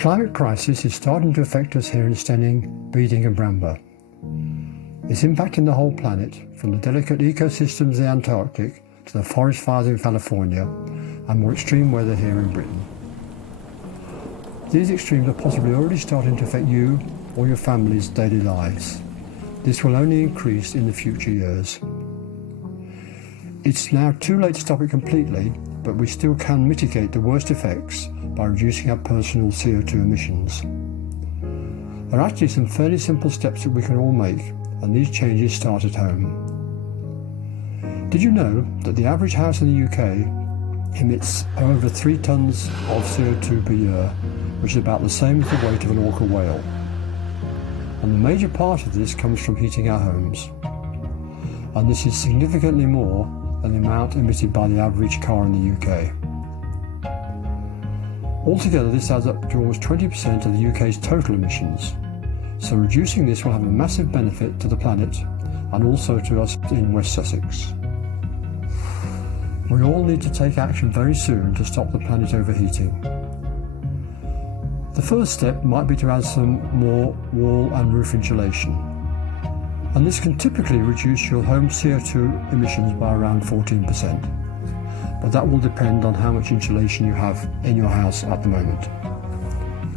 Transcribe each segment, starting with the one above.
climate crisis is starting to affect us here in Steyning, Beeding and Bramber. It's impacting the whole planet, from the delicate ecosystems of the Antarctic to the forest fires in California and more extreme weather here in Britain. These extremes are possibly already starting to affect you or your family's daily lives. This will only increase in the future years. It's now too late to stop it completely, but we still can mitigate the worst effects by reducing our personal CO2 emissions. There are actually some fairly simple steps that we can all make, and these changes start at home. Did you know that the average house in the UK emits over 3 tonnes of CO2 per year, which is about the same as the weight of an orca whale? And the major part of this comes from heating our homes. And this is significantly more than the amount emitted by the average car in the UK. Altogether, this adds up to almost 20% of the UK's total emissions. So reducing this will have a massive benefit to the planet and also to us in West Sussex. We all need to take action very soon to stop the planet overheating. The first step might be to add some more wall and roof insulation. And this can typically reduce your home CO2 emissions by around 14%. But that will depend on how much insulation you have in your house at the moment.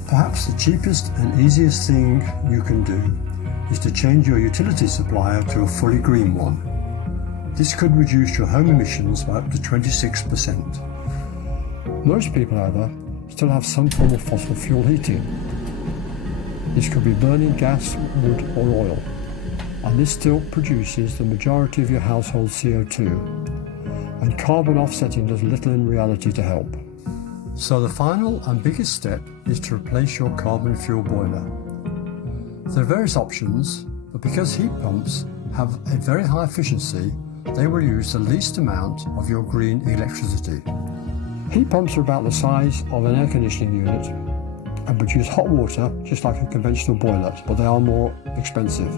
Perhaps the cheapest and easiest thing you can do is to change your utility supplier to a fully green one. This could reduce your home emissions by up to 26%. Most people, however, still have some form of fossil fuel heating. This could be burning gas, wood or oil, and this still produces the majority of your household CO2. And carbon offsetting does little in reality to help. So the final and biggest step is to replace your carbon fuel boiler. There are various options, but because heat pumps have a very high efficiency, they will use the least amount of your green electricity. Heat pumps are about the size of an air conditioning unit and produce hot water just like a conventional boiler, but they are more expensive.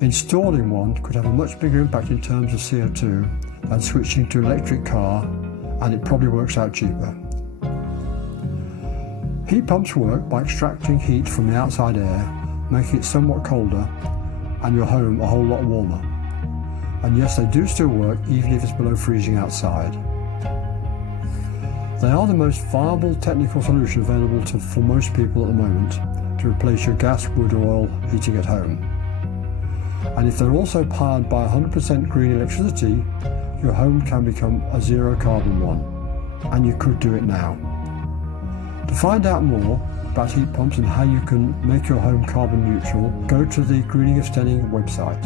Installing one could have a much bigger impact in terms of CO2 than switching to an electric car, and it probably works out cheaper. Heat pumps work by extracting heat from the outside air, making it somewhat colder and your home a whole lot warmer. And yes, they do still work even if it's below freezing outside. They are the most viable technical solution available for most people at the moment to replace your gas, wood or oil heating at home. And if they're also powered by 100% green electricity, your home can become a zero carbon one, and you could do it now. To find out more about heat pumps and how you can make your home carbon neutral, go to the Greening of Steyning website.